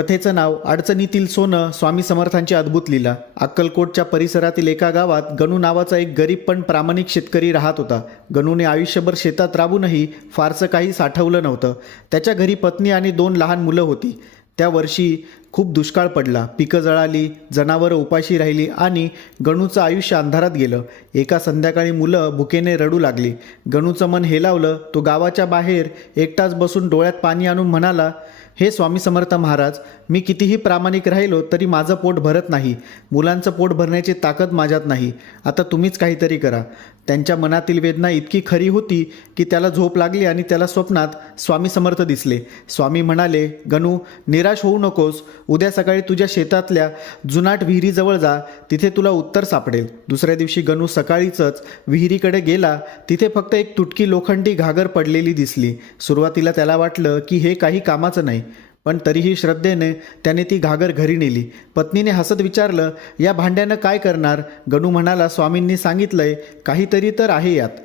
कथेचं नाव अडचणीतील सोनं. स्वामी समर्थांची अद्भुत लीला. अक्कलकोटच्या परिसरातील एका गावात गणू नावाचा एक गरीब पण प्रामाणिक शेतकरी राहत होता. गणूने आयुष्यभर शेतात राबूनही फारसं काही साठवलं नव्हतं. त्याच्या घरी पत्नी आणि 2 लहान मुलं होती. त्या वर्षी खूप दुष्काळ पडला. पिकं जळाली, जनावरं उपाशी राहिली आणि गणूचं आयुष्य अंधारात गेलं. एका संध्याकाळी मुलं भुकेने रडू लागली. गणूचं मन हेलावलं. तो गावाच्या बाहेर एकटाच बसून डोळ्यात पाणी आणून म्हणाला, हे स्वामी समर्थ महाराज, मी कितीही प्रामाणिक राहिलो तरी माझं पोट भरत नाही. मुलांचं पोट भरण्याची ताकद माझ्यात नाही. आता तुम्हीच काहीतरी करा. त्यांच्या मनातील वेदना इतकी खरी होती की त्याला झोप लागली आणि त्याला स्वप्नात स्वामी समर्थ दिसले. स्वामी म्हणाले, गणू, निराश होऊ नकोस. उद्या सकाळी तुझ्या शेतातल्या जुनाट विहिरीजवळ जा. तिथे तुला उत्तर सापडेल. दुसऱ्या दिवशी गणू सकाळीच विहिरीकडे गेला. तिथे फक्त एक तुटकी लोखंडी घागर पडलेली दिसली. सुरुवातीला त्याला वाटलं की हे काही कामाचं नाही, पण तरीही श्रद्धेने त्याने ती घागर घरी नेली. पत्नीने हसत विचारलं, या भांड्यानं काय करणार? गणू म्हणाला, स्वामींनी सांगितलंय, काहीतरी तर आहे यात.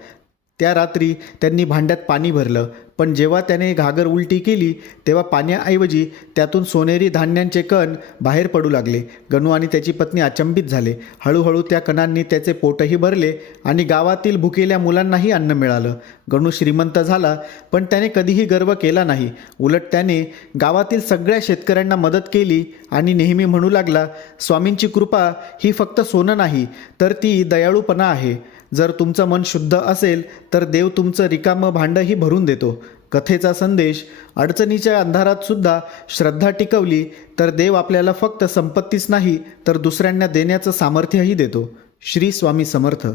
त्या रात्री त्यांनी भांड्यात पाणी भरलं, पण जेव्हा त्याने घागर उलटी केली तेव्हा पाण्याऐवजी त्यातून सोनेरी धान्यांचे कण बाहेर पडू लागले. गणू आणि त्याची पत्नी अचंबित झाले. हळूहळू त्या कणांनी त्याचे पोटही भरले आणि गावातील भुकेल्या मुलांनाही अन्न मिळालं. गणू श्रीमंत झाला, पण त्याने कधीही गर्व केला नाही. उलट त्याने गावातील सगळ्या शेतकऱ्यांना मदत केली आणि नेहमी म्हणू लागला, स्वामींची कृपा ही फक्त सोनं नाही, तर ती दयाळूपणा आहे. जर तुमचं मन शुद्ध असेल तर देव तुमचं रिकामं भांडंही भरून देतो. कथेचा संदेश, अडचणीच्या अंधारात सुद्धा श्रद्धा टिकवली तर देव आपल्याला फक्त संपत्तीच नाही तर दुसऱ्यांना देण्याचं सामर्थ्यही देतो. श्री स्वामी समर्थ.